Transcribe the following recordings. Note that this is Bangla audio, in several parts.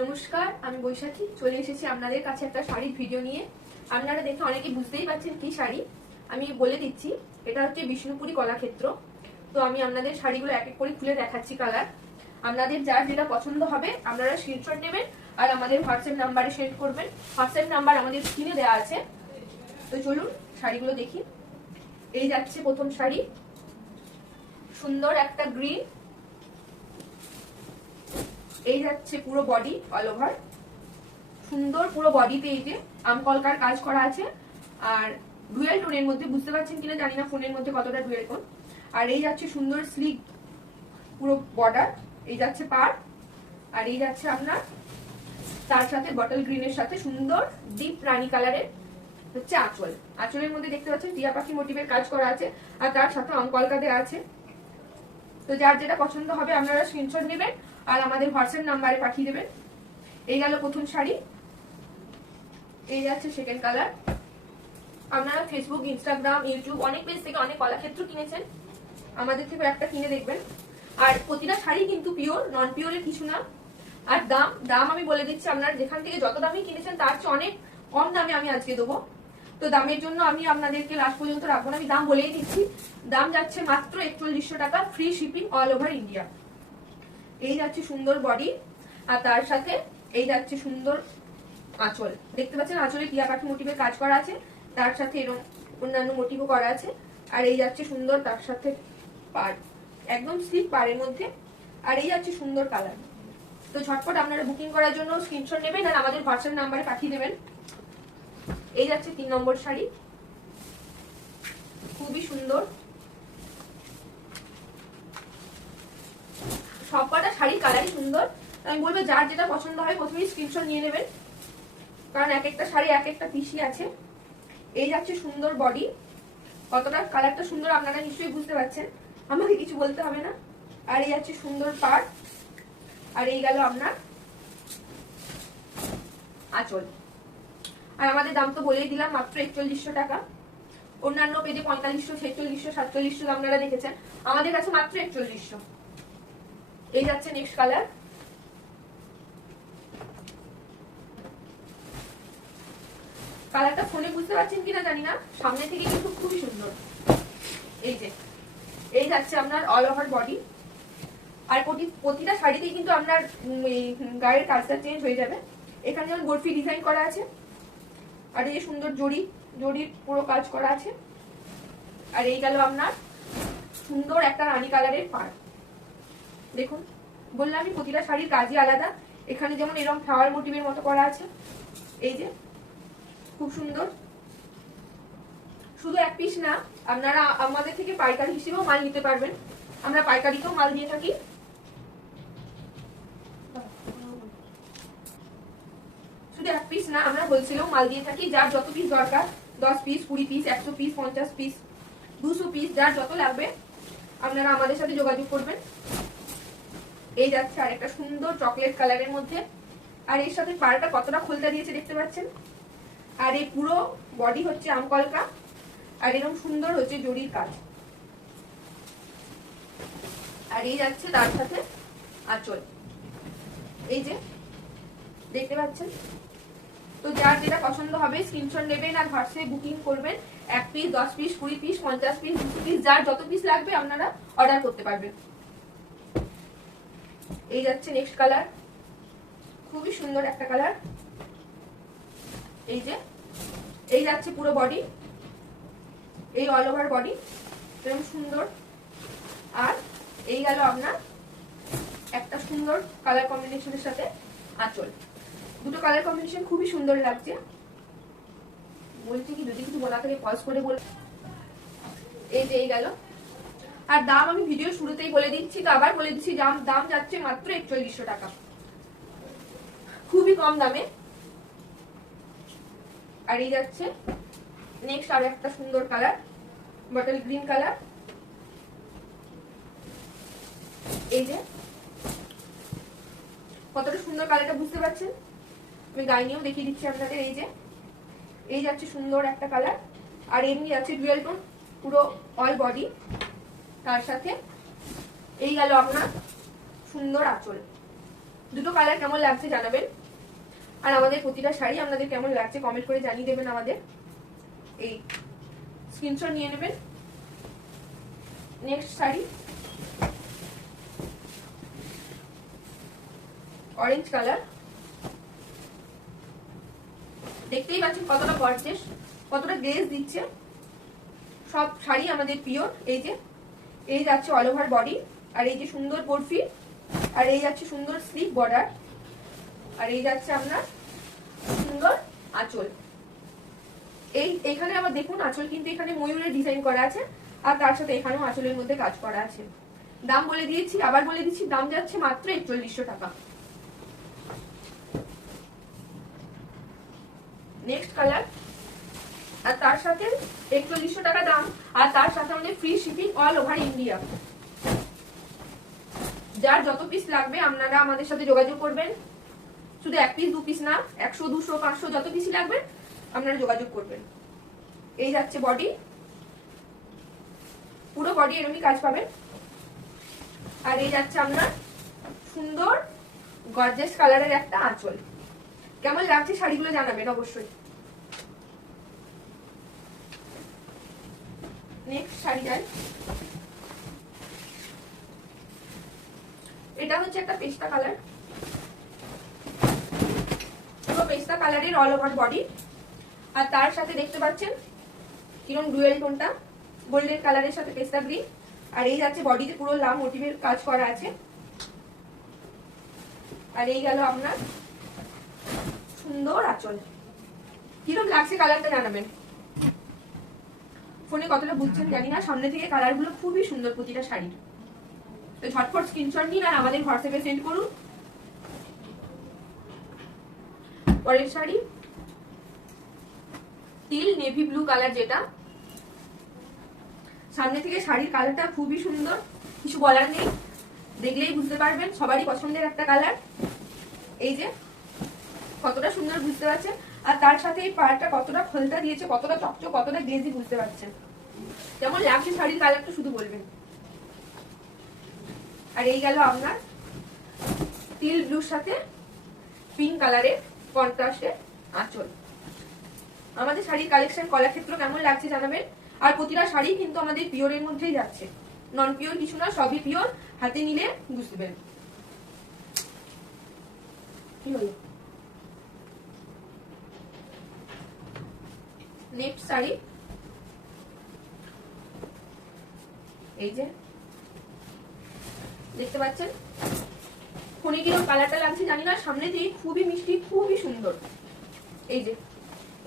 নমস্কার, আমি বৈশাখী চলে এসেছি আপনাদের কাছে একটা শাড়ির ভিডিও নিয়ে। আপনারা দেখে অনেকে বুঝতেই পারছেন কি শাড়ি। আমি বলে দিচ্ছি, এটা হচ্ছে বিষ্ণুপুরি কলাক্ষেত্র। তো আমি আপনাদের শাড়িগুলো এক এক করে খুলে দেখাচ্ছি কালার। আপনাদের যার যেটা পছন্দ হবে আপনারা স্ক্রিনশট নেবেন আর আমাদের হোয়াটসঅ্যাপ নাম্বারে সেন্ড করবেন। হোয়াটসঅ্যাপ নাম্বার আমাদের স্ক্রিনে দেওয়া আছে। তো চলুন শাড়িগুলো দেখি। এই যাচ্ছে প্রথম শাড়ি, সুন্দর একটা গ্রিন। এই যাচ্ছে পুরো বডি অল ওভার, সুন্দর পুরো বডিতে এই যে আমকলকার কাজ করা আছে। আর ডুয়েল টোনের মধ্যে, বুঝতে পারছেন কিনা জানি না ফোনের মধ্যে কতটা ডুয়েল টোন। আর এই যাচ্ছে সুন্দর স্লিক পুরো বর্ডার, এই যাচ্ছে পার। আর এই যাচ্ছে আপনার তার সাথে বটল গ্রিনের সাথে সুন্দর ডিপ রানী কালারের হচ্ছে আঁচল। আঁচলের মধ্যে দেখতে পাচ্ছেন টিয়া পাখি মোটিভের কাজ করা আছে আর তার সাথে আমকলকা দেওয়া আছে। তো যার যেটা পছন্দ হবে আপনারা স্ক্রিনশট নেবেন আর আমাদের হোয়াটসঅ্যাপ নাম্বারে পাঠিয়ে দেবেন। এই গেল প্রথম শাড়ি। এই যাচ্ছে সেকেন্ড কালার। আপনারা ফেসবুক, ইনস্টাগ্রাম, ইউটিউব অনেক পেজ থেকে অনেক কলাক্ষেত্র কিনেছেন, আমাদের থেকে একটা কিনে দেখবেন। আর প্রতিটা শাড়ি কিন্তু পিওর, নন পিওরের কিছু না। আর দাম আমি বলে দিচ্ছি, আপনারা যেখান থেকে যত দামে কিনেছেন তার চেয়ে অনেক কম দামে আমি আজকে দেবো। তো দামের জন্য আমি আপনাদেরকে লাস্ট পর্যন্ত রাখবো না, আমি দাম বলেই দিচ্ছি। দাম যাচ্ছে মাত্র 4100 টাকা, free shipping all over India. এই যাচ্ছে সুন্দর বডি আর তার সাথে এই যাচ্ছে সুন্দর আঁচল। দেখতে পাচ্ছেন আঁচলে টিয়া পাখি মোটিভের কাজ করা আছে, তার সাথে এরকম অন্যান্য মোটিভও করা আছে। আর এই যাচ্ছে সুন্দর তার সাথে পার, একদম স্লিপ পাড়ের মধ্যে। আর এই যাচ্ছে সুন্দর কালার। তো ঝটপট আপনারা বুকিং করার জন্য স্ক্রিনশট নেবেন আর আমাদের হোয়াটসঅ্যাপ নাম্বারে পাঠিয়ে দেবেন। এই যাচ্ছে 3 নম্বর শাড়ি, খুবই সুন্দর। সবকটা শাড়ির কালারই সুন্দর। আমি বলবো যার যেটা পছন্দ হয় প্রথমেই স্ক্রিনশট নিয়ে নেবেন, কারণ এক একটা শাড়ি এক একটা পিসি আছে। এই যাচ্ছে সুন্দর বডি, কতটা কালারটা সুন্দর আপনারা নিশ্চয়ই বুঝতে পারছেন, আমাকে কিছু বলতে হবে না। আর এই যাচ্ছে সুন্দর পাড়। আর এই গেল আপনার আঁচল। আর আমাদের দাম তো বলেই দিলাম, মাত্র 4100 টাকা। অন্যান্য পেজে 4500, 4600, 4700 আপনারা দেখেছেন, আমাদের কাছে মাত্র 4100। এই যাচ্ছে নেক্সট কালার। কালারটা ফোনে বুঝতে পারছেন কিনা জানি না, সামনে থেকে কিন্তু খুবই সুন্দর। এই যে এই যাচ্ছে আপনার অল ওভার বডি। আর প্রতিটা শাড়িতেই কিন্তু আপনার গায়ের কাজটা চেঞ্জ হয়ে যাবে। এখানে যেমন বরফি ডিজাইন করা আছে, আর এই সুন্দর জড়ির পুরো কাজ করা আছে। আর এই গেল আপনার সুন্দর একটা রানী কালারের পাড়। দেখুন, বললাম আমি প্রতিটা শাড়ির কাজই আলাদা। এখানে যেমন এরকম ফ্লাওয়ার মোটিভের মতো করা আছে, এই যে খুব সুন্দর। শুধু এক পিস না, আপনারা আমাদের থেকে পাইকারি হিসেবেও মাল নিতে পারবেন। আমরা পাইকারিতেও মাল দিয়ে থাকি। শুধু এক পিস না, আমরা হোলসেলেও মাল দিয়ে থাকি। যার যত পিস দরকার, 10 piece, 20 piece, 100 piece, 50 piece, 200 piece, যার যত লাগবে আপনারা আমাদের সাথে যোগাযোগ করবেন। এই যাচ্ছে আর একটা সুন্দর চকলেট কালারের মধ্যে। আর এর সাথে পাড়টা কতটা খোলতা দিয়েছে দেখতে পাচ্ছেন। আর এই পুরো বডি হচ্ছে আমকলকা আর এরকম সুন্দর হচ্ছে জড়ির কাজ। আর এই যাচ্ছে তার সাথে আঁচল, এই যে দেখতে পাচ্ছেন। তো যার যেটা পছন্দ হবে স্ক্রিনশট নেবেন আর হোয়াটসঅ্যাপে বুকিং করবেন। 1 piece, 10 piece, 20 piece, 50 piece, 200 piece, যার যত পিস লাগবে আপনারা অর্ডার করতে পারবেন। এই যাচ্ছে নেক্সট কালার, খুবই সুন্দর একটা কালার। এই যে এই যাচ্ছে পুরো বডি, এই অল ওভার বডি এরকম সুন্দর। আর এই গেল আপনার একটা সুন্দর কালার কম্বিনেশনের সাথে আঁচল। দুটো কালার কম্বিনেশন খুবই সুন্দর লাগছে। বলছি কি, যদি কিছু বলা থাকে পজ করে বল। এই যে এই গেল। আর দাম আমি ভিডিও শুরুতেই বলে দিচ্ছি, তো আবার বলে দিচ্ছি, দাম যাচ্ছে মাত্র 4100 টাকা, খুবই কম দামে। আর এই যাচ্ছে নেক্সট আর একটা সুন্দর কালার, বটল গ্রিন কালার। এই যে কতটা সুন্দর কালারটা বুঝতে পারছেন, আমি গায়ে নিয়েও দেখিয়ে দিচ্ছি আপনাদের। এই যে এই যাচ্ছে সুন্দর একটা কালার। আর এমনি যাচ্ছে ডুয়েল টোন পুরো অল বডি, তার সাথে এই গেল আপনার সুন্দর আঁচল। দুটো কালার কেমন লাগছে জানাবেন। আর আমাদের প্রতিটা শাড়ি আপনাদের কেমন লাগছে কমেন্ট করে জানিয়ে দেবেন আমাদের। এই স্ক্রিনশট নিয়ে নেবেন। নেক্সট শাড়ি অরেঞ্জ কালার, দেখতেই পাচ্ছেন কতটা গর্জিয়াস, কতটা গ্লেজ দিচ্ছে। সব শাড়ি আমাদের পিওর। এই যে এই যাচ্ছে অল ওভার বডি, আর এই যে সুন্দর বরফি, আর এই যাচ্ছে সুন্দর স্লিভ বর্ডার, আর এই যাচ্ছে আপনার সুন্দর আঁচল। এইখানে আবার দেখুন আঁচল কিন্তু এখানে ময়ূরের ডিজাইন করা আছে, আর তার সাথে এখানেও আঁচলের মধ্যে কাজ করা আছে। দাম বলে দিয়েছি, আবার বলে দিচ্ছি, দাম যাচ্ছে মাত্র 4100 টাকা। নেক্সট কালার, আর তার সাথে 4100 টাকা দাম, আর তার সাথে আমাদের free shipping all over India. যার যত পিস লাগবে আপনারা আমাদের সাথে যোগাযোগ করবেন। শুধু এক পিস দু পিস না, 100 200 500 যত পিস লাগবে আপনারা যোগাযোগ করবেন। এই যাচ্ছে বডি, পুরো বডি এরকমই কাজ পাবেন। আর এই যাচ্ছে আপনার সুন্দর গর্জিয়াস কালারের একটা আঁচল। কেমন লাগছে শাড়িগুলো জানাবেন অবশ্যই। নেক্সট শাড়ি যাই, এটা হচ্ছে একটা পেস্তা কালার, পুরো পেস্তা কালারের অল ওভার বডি, আর তার সাথে দেখতে পাচ্ছেন কিরকম ডুয়েল টোনটা গোল্ডেন কালারের সাথে পেস্তা গ্রিন। আর এই যাচ্ছে বডিতে পুরো লাভ মোটিভের কাজ করা আছে। আর এই গেল আপনার সুন্দর আঁচল। কিরকম লাগছে কালারটা জানাবেন। ফোনে কতটা বুঝছেন জানি না, সামনে থেকে কালার গুলো খুবই সুন্দর প্রতিটা শাড়ির। তো ঝটপট স্ক্রিনশট নিন আর আমাদের হোয়াটসঅ্যাপে সেন্ড করুন। পরের sari till navy blue colour, যেটা সামনে থেকে শাড়ির কালারটা খুবই সুন্দর, কিছু বলার নেই, দেখলেই বুঝতে পারবেন সবারই পছন্দের একটা কালার। এই যে কতটা সুন্দর বুঝতে পারছেন, আর তার সাথে এই পাড়টা কতটা খোলতা দিয়েছে, কতটা চকচক, কতটা গ্লেজি বুঝতে পারছেন। যেমন লাগছে শাড়ির কালারটা শুধু বলবেন। আর এই গেল আপনার টিল ব্লুর সাথে পিঙ্ক কালারের কন্ট্রাস্টের আঁচল। আমাদের শাড়ির কালেকশন কলাক্ষেত্র কেমন লাগছে জানাবেন। আর প্রতিটা শাড়ি কিন্তু আমাদের পিওরের মধ্যেই যাচ্ছে, নন পিওর কিছু না, সবই পিওর। হাতে নিলে বুঝতে পারবেন। কি হলো নেক্সট শাড়ি, এই যে দেখতে পাচ্ছেন ফোনে কিরকম কালারটা লাগছে জানি না, সামনে দিয়ে খুবই মিষ্টি, খুবই সুন্দর। এই যে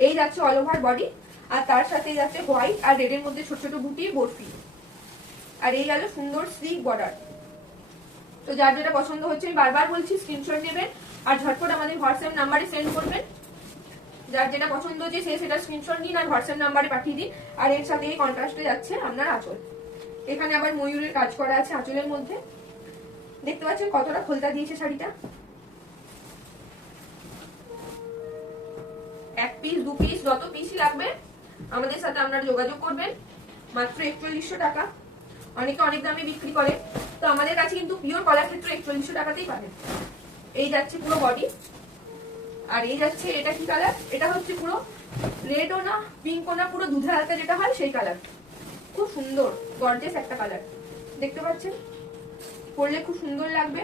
এই যাচ্ছে অল ওভার বডি, আর তার সাথে যাচ্ছে হোয়াইট আর রেড এর মধ্যে ছোট ছোট বুটি বরফি, আর এই গেল সুন্দর স্লিভ বর্ডার। তো যার যেটা পছন্দ হচ্ছে আমি বারবার বলছি স্ক্রিনশট নেবেন আর ঝটপট আমাদের হোয়াটসঅ্যাপ নাম্বারে সেন্ড করবেন। যার যেটা পছন্দ হচ্ছে সে সেটা স্ক্রিনশট নিন আর হোয়াটসঅ্যাপ নাম্বারে পাঠিয়ে দিন। আর এর সাথে এই কন্ট্রাস্টে যাচ্ছে আপনার আঁচল, এখানে আবার ময়ূরের কাজ করা আছে আঁচলের মধ্যে। দেখতে পাচ্ছেন কতটা খোলতা দিয়েছে শাড়িটা। এক পিস দু পিস যত পিস লাগবে আমাদের সাথে আপনারা যোগাযোগ করবেন। মাত্র 4100 টাকা। অনেকে অনেক দামে বিক্রি করে, তো আমাদের কাছে কিন্তু পিওর কলাক্ষেত্র 4100 টাকাতেই পাবেন। এই যাচ্ছে পুরো বডি, আর এই যাচ্ছে এটা কি কালার, এটা হচ্ছে পুরো রেডও না পিঙ্কও না, পুরো দুধের হালকা যেটা হয় সেই কালার। খুব সুন্দর গর্জিয়াস একটা কালার, দেখতে পাচ্ছেন পরলে খুব সুন্দর লাগবে।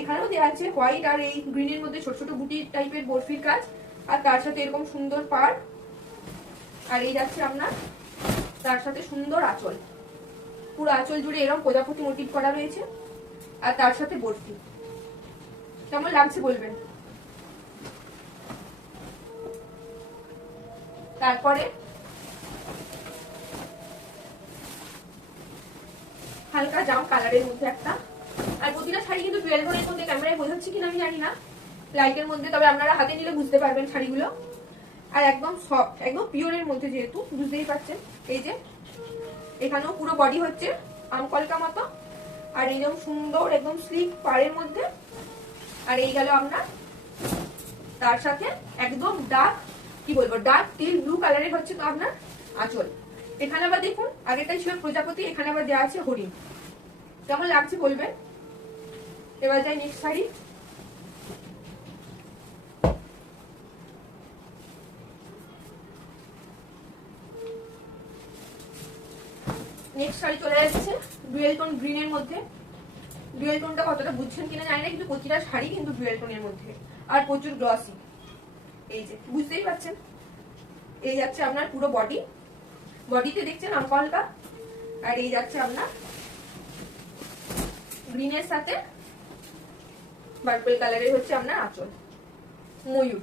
এখানেও দেওয়া আছে হোয়াইট আর এই গ্রিনের মধ্যে ছোট ছোট বুটি টাইপের বরফির কাজ, আর তার সাথে এরকম সুন্দর পাড়। আর এই যাচ্ছে আপনার তার সাথে সুন্দর আঁচল, পুরো আঁচল জুড়ে এরকম প্রজাপতি মোটিভ করা রয়েছে, আর তার সাথে বরফি। কেমন লাগছে বলবেন। তারপরে হালকা জাম কালারের মধ্যে একটা, আর প্রতিটা শাড়ি কিন্তু 12 এর মধ্যে, ক্যামেরায় বোঝাচ্ছি কিনা আমি জানি না, লাইটের মধ্যে, তবে আপনারা হাতে নিলে বুঝতে পারবেন শাড়িগুলো। আর একদম সফট, একদম পিওরের মধ্যে, যেহেতু বুঝতেই পারছেন। এই যে এখানেও পুরো বডি হচ্ছে আমকলকা মতো, আর এইরকম সুন্দর একদম স্লিক পাড়ের মধ্যে। আর এই গেল আপনার তার সাথে একদম ডার্ক, কি বলবো, ডার্ক টিল ব্লু কালারের হচ্ছে তো আপনার আঁচল। এখানে আবার দেখুন আগেরটাই ছিল প্রজাপতি, এখানে আবার দেওয়া আছে হরিণ। কেমন লাগছে বলবেন। এবার যাই নেক্সট শাড়ি। নেক্সট শাড়ি চলে যাচ্ছে ডুয়েল টোন গ্রিনের মধ্যে। ডুয়েল টোনটা কতটা বুঝছেন কিনা জানি না, কিন্তু প্রতিটা শাড়ি কিন্তু ডুয়েল টোনের মধ্যে আর প্রচুর গ্লসি। এই যে বুঝতেই পারছেন, এই যাচ্ছে আপনার পুরো বডি, বডিতে দেখছেন আমকলকা, আর এই যাচ্ছে আপনার গ্রিনের সাথে পার্পল কালারের হচ্ছে আপনার আঁচল, ময়ূর।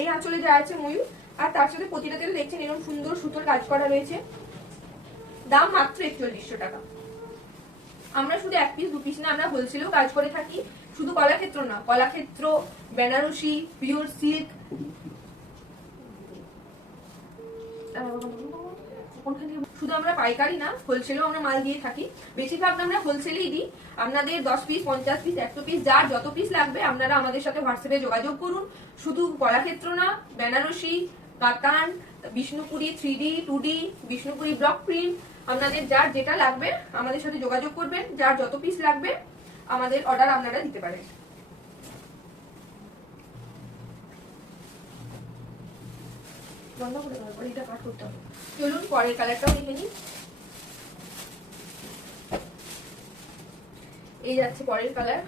এই আঁচলে যা আছে ময়ূর, আর তার সাথে প্রতিটাতে দেখছেন এরকম সুন্দর সুতোর কাজ করা রয়েছে। দাম মাত্র 4100 টাকা। আমরা শুধু এক পিস দু পিস না, আমরা হোলসেলেও কাজ করে থাকি। শুধু কলাক্ষেত্র না, কলাক্ষেত্র, বেনারসি, পিওর সিল্ক, শুধু আমরা পাইকারি না, হোলসেলেও আমরা মাল দিয়ে থাকি। বেশিরভাগ আমরা হোলসেলেই দিই। আপনাদের 10 পিস, 50 পিস, 100 পিস, যার যত পিস লাগবে আপনারা আমাদের সাথে হোয়াটসঅ্যাপে যোগাযোগ করুন। শুধু কলাক্ষেত্র না, বেনারসি, কাতান, Bishnupuri 3D 2D, Bishnupuri block print, আপনাদের যার যেটা লাগবে আমাদের সাথে যোগাযোগ করবেন। যার যত পিস লাগবে আমাদের অর্ডার আপনারা দিতে পারেন। বন্ধ করে দেওয়ার পরে এটা কাট করতে হবে। চলুন পরের কালারটাও দেখে নিই। এই যাচ্ছে পরের কালার।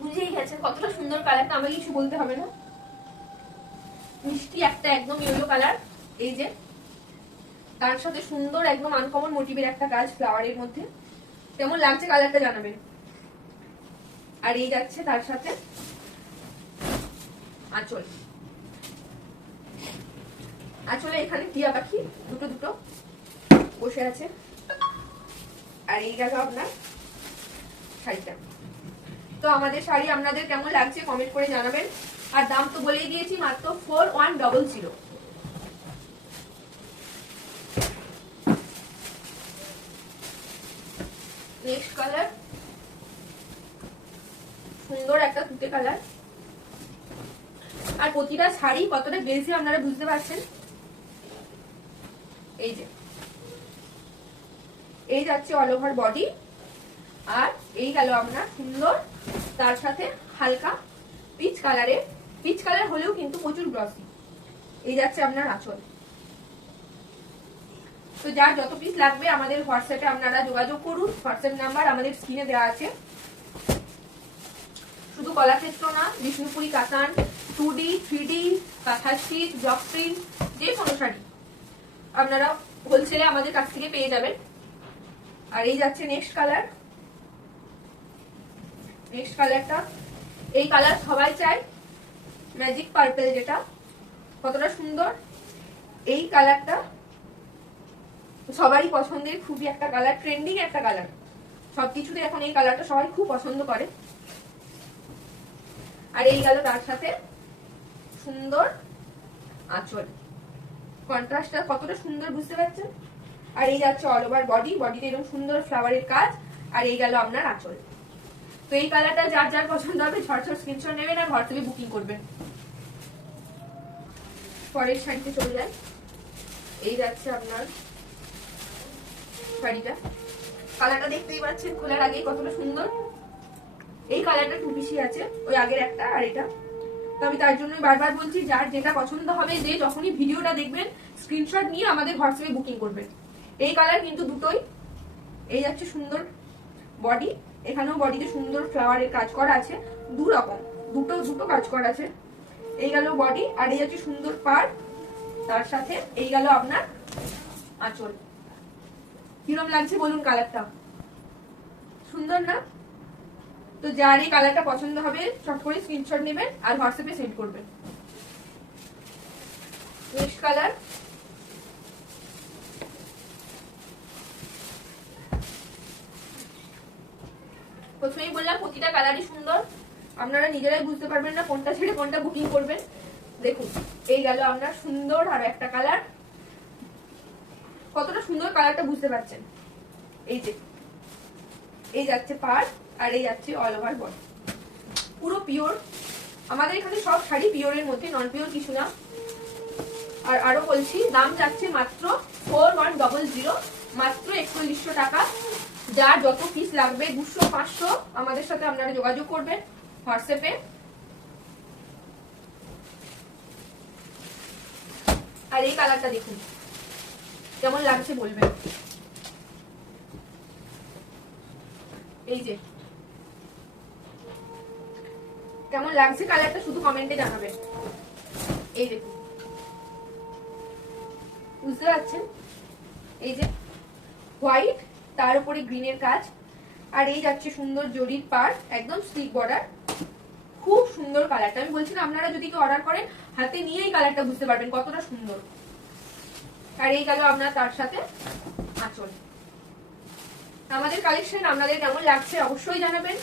বুঝেই গেছেন কতটা সুন্দর কালারটা, আমাকে কিছু বলতে হবে না। মিষ্টি একটা একদম ইয়েলো কালার। এই যে তার সাথে সুন্দর একদম আনকমন মোটিভের একটা কাজ ফ্লাওয়ারের মধ্যে। কেমন লাগছে কালারটা জানাবেন। আর এই যাচ্ছে তার সাথে আঁচল। আঁচলে এখানে টিয়া পাখি দুটো দুটো বসে আছে। আর এই গেল আপনার শাড়িটা। তো আমাদের শাড়ি আপনাদের কেমন লাগছে কমেন্ট করে জানাবেন। আর দাম তো বলেই দিয়েছি, মাত্র 4100। নেক্সট কালার, সুন্দর একটা তুতে কালার। আর প্রতিটা শাড়ি কতটা গ্লেজি আপনারা বুঝতে পারছেন। এই যে এই যাচ্ছে অল ওভার বডি, আর এই গেল আপনার সুন্দর তার সাথে হালকা পিচ কালারে, পিচ কালার হলেও কিন্তু প্রচুর গ্লসি। এই যাচ্ছে আপনার আঁচল। তো যার যত পিস লাগবে আমাদের হোয়াটসঅ্যাপে আপনারা যোগাযোগ করুন। হোয়াটসঅ্যাপ নাম্বার আমাদের স্ক্রিনে দেওয়া আছে। শুধু কলাক্ষেত্র না, বিষ্ণুপুরি কাতান, 2D 3D, কাঁথা স্টিচ, ব্লক প্রিন্ট, যে কোনো শাড়ি আপনারা হোলসেলে আমাদের কাছ থেকে পেয়ে যাবেন। আর এই যাচ্ছে নেক্সট কালার। নেক্সট কালারটা, এই কালার সবাই চায়, ম্যাজিক পার্পল, যেটা কতটা সুন্দর। এই কালারটা সবারই পছন্দের, খুবই একটা কালার, ট্রেন্ডিং একটা কালার। সবকিছুতে এখন এই কালারটা সবাই খুব পছন্দ করে। আর এই গেল তার সাথে সুন্দর আঁচল। কন্ট্রাস্টটা কতটা সুন্দর বুঝতে পারছেন। আর এই যাচ্ছে অল ওভার বডি, বডিতে এরকম সুন্দর ফ্লাওয়ারের কাজ। আর এই গেল আপনার আঁচল। তো এই কালারটা যার যার পছন্দ হবে ঝটঝট স্ক্রিনশট নেবেন আর হোয়াটসঅ্যাপে বুকিং করবেন। পরের শাড়িতে চলে যায়। এই যাচ্ছে আপনার শাড়িটা। কালারটা দেখতেই পাচ্ছেন খোলার আগে কতটা সুন্দর। এই কালারটা টু পিসি আছে, ওই আগের একটা আর এটা। তো আমি তার জন্য বারবার বলছি, যার যেটা পছন্দ হবে, যে যখনই ভিডিওটা দেখবেন স্ক্রিনশট নিয়ে আমাদের হোয়াটসঅ্যাপে বুকিং করবেন। এই কালার কিন্তু দুটোই। এই যাচ্ছে সুন্দর বডি, এখানেও বডিতে সুন্দর ফ্লাওয়ারের কাজ করা আছে, দু রকম, দুটো কাজ করা আছে। এই গেল বডি, আর এই যাচ্ছে সুন্দর পাড়, তার সাথে এই গেল আপনার আঁচল। কিরম লাগছে বলুন কালারটা, সুন্দর না? তো যার এই কালারটা পছন্দ হবে চট করে স্ক্রিনশট নেবেন আর হোয়াটসঅ্যাপে সেন্ড করবেন। নেক্সট কালার, প্রথমেই বললাম প্রতিটা কালারই সুন্দর, আপনারা নিজেরাই বুঝতে পারবেন না কোনটা ছেড়ে কোনটা বুকিং করবেন। দেখুন এই গেল আপনার সুন্দর আর একটা কালার। কতটা সুন্দর কালারটা বুঝতে পারছেন। এই যে এই যাচ্ছে পাড়, আর এই যাচ্ছে অল ওভার বডি, পুরো পিওর। আমাদের এখানে সব শাড়ি পিওরের মধ্যে, নন পিওর কিছু না। আর আরো বলছি, দাম যাচ্ছে মাত্র 4100, মাত্র 4100 টাকা। যার যত পিস লাগবে 200 500 আমাদের সাথে আপনারা যোগাযোগ করবেন হোয়াটসঅ্যাপে। আর এই কালারটা দেখুন কেমন লাগছে বলবেন। এই যে কেমন লাগছে কালারটা শুধু কমেন্টে জানাবেন। এই দেখুন, বুঝতে পারছেন? এই যে হোয়াইট, তার উপরে গ্রিনের কাজ, আর এই যাচ্ছে সুন্দর জরির পার, একদম স্লিক বর্ডার, খুব সুন্দর কালারটা। আমি বলছি না, আপনারা যদি কেউ অর্ডার করেন হাতে নিয়েই কালারটা বুঝতে পারবেন কতটা সুন্দর। আর এই গেল আপনার তার সাথে আঁচল। আমাদের কালেকশন আপনাদের কেমন লাগছে অবশ্যই জানাবেন।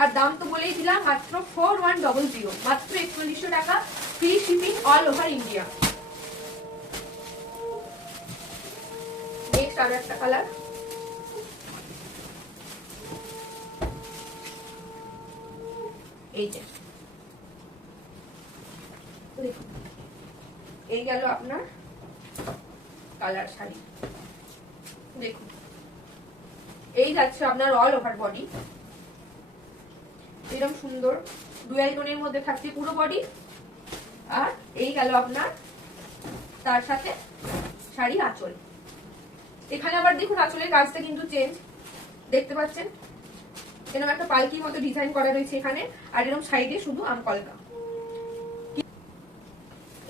আর দাম তো বলেই দিলাম, মাত্র 4100, মাত্র 4100 টাকা, free shipping all over India. Next আর একটা কালার, এই যে দেখুন, এই গেল আপনার কালার শাড়ি। দেখুন, এই যাচ্ছে আপনার অল ওভার বডি, এরকম সুন্দর ডুয়াল টোনের মধ্যে থাকছে পুরো বডি। আর এই গেল আপনার তার সাথে শাড়ি আঁচল। এখানে আবার দেখুন আঁচলের কাজটা কিন্তু চেঞ্জ, দেখতে পাচ্ছেন এরকম একটা পালকির মতো ডিজাইন করা রয়েছে এখানে, আর এরকম সাইডে শুধু আমকলকা।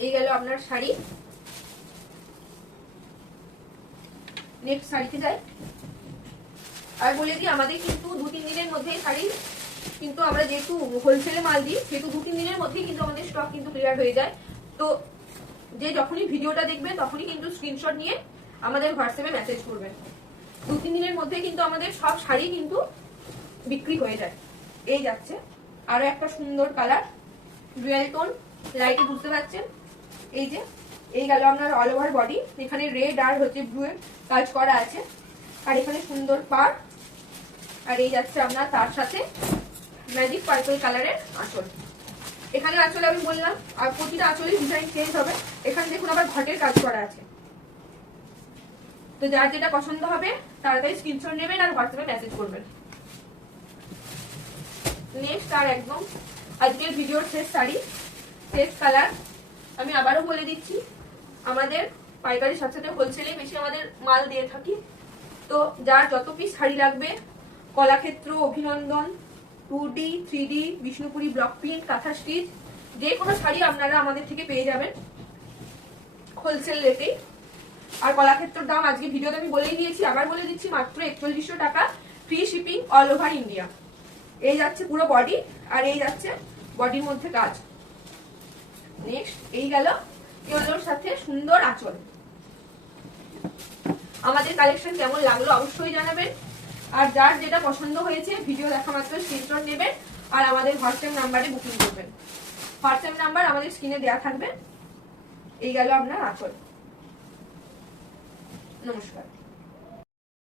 এই গেল আপনার শাড়ি। নেক্সট শাড়িতে যাই। আর বলে দিই, আমাদের কিন্তু 2-3 দিনের মধ্যে শাড়ি কিন্তু আমরা যেহেতু হোলসেলে মাল দিই, সেহেতু 2-3 দিনের মধ্যেই কিন্তু আমাদের স্টক কিন্তু ক্লিয়ার হয়ে যায়। তো যে যখনই ভিডিওটা দেখবেন তখনই কিন্তু স্ক্রিনশট নিয়ে আমাদের হোয়াটসঅ্যাপে মেসেজ করবেন। 2-3 দিনের মধ্যে কিন্তু আমাদের সব শাড়ি কিন্তু বিক্রি হয়ে যায়। এই যাচ্ছে আরো একটা সুন্দর কালার, ডুয়াল টোন, লাইটে বুঝতে পারছেন। এই যে এই গেল আপনার অল ওভার বডি, এখানে রেড আর হচ্ছে ব্লু এর কাজ করা আছে, আর এখানে সুন্দর পার, আর এই যাচ্ছে আপনার তার সাথে ম্যাজিক পার্পল কালারের আঁচল। এখানে আঁচল আমি বললাম, আর প্রতিটা আঁচলের ডিজাইন চেঞ্জ হবে। এখানে দেখুন আবার ঘটের কাজ করা আছে। তো যার যেটা পছন্দ হবে তাড়াতাড়ি স্ক্রিনশট নেবেন আর হোয়াটসঅ্যাপে মেসেজ করবেন। নেক্সট আর একদম আজকের ভিডিওর শেষ শাড়ি, শেষ কালার। আমি আবারও বলে দিচ্ছি, আমাদের পাইকারির সাথে সাথে হোলসেলে বেশি আমাদের মাল দিয়ে থাকি। তো যার যত পিস শাড়ি লাগবে, কলাক্ষেত্র, অভিনন্দন, 2D, 3D, Bishnupuri block print, কাঁথা স্টিচ, যে কোনো শাড়ি আপনারা আমাদের থেকে পেয়ে যাবেন হোলসেল রেটেই। আর কলাক্ষেত্রের দাম আজকে ভিডিওতে আমি বলেই দিয়েছি, আবার বলে দিচ্ছি, মাত্র 4100 টাকা, free shipping all over India. এই যাচ্ছে পুরো বডি, আর এই যাচ্ছে বডির মধ্যে কাজ। নেক্সট এই গেল ইয়েলোর সাথে সুন্দর আঁচল। আমাদের কালেকশন কেমন লাগলো অবশ্যই জানাবেন। আর যার যেটা পছন্দ হয়েছে ভিডিও দেখা মাত্র স্ক্রিনশট নেবেন আর আমাদের হোয়াটসঅ্যাপ নাম্বারে বুকিং করবেন। হোয়াটসঅ্যাপ নাম্বার আমাদের স্ক্রিনে দেওয়া থাকবে। এই গেল আপনার আঁচল। নমস্কার।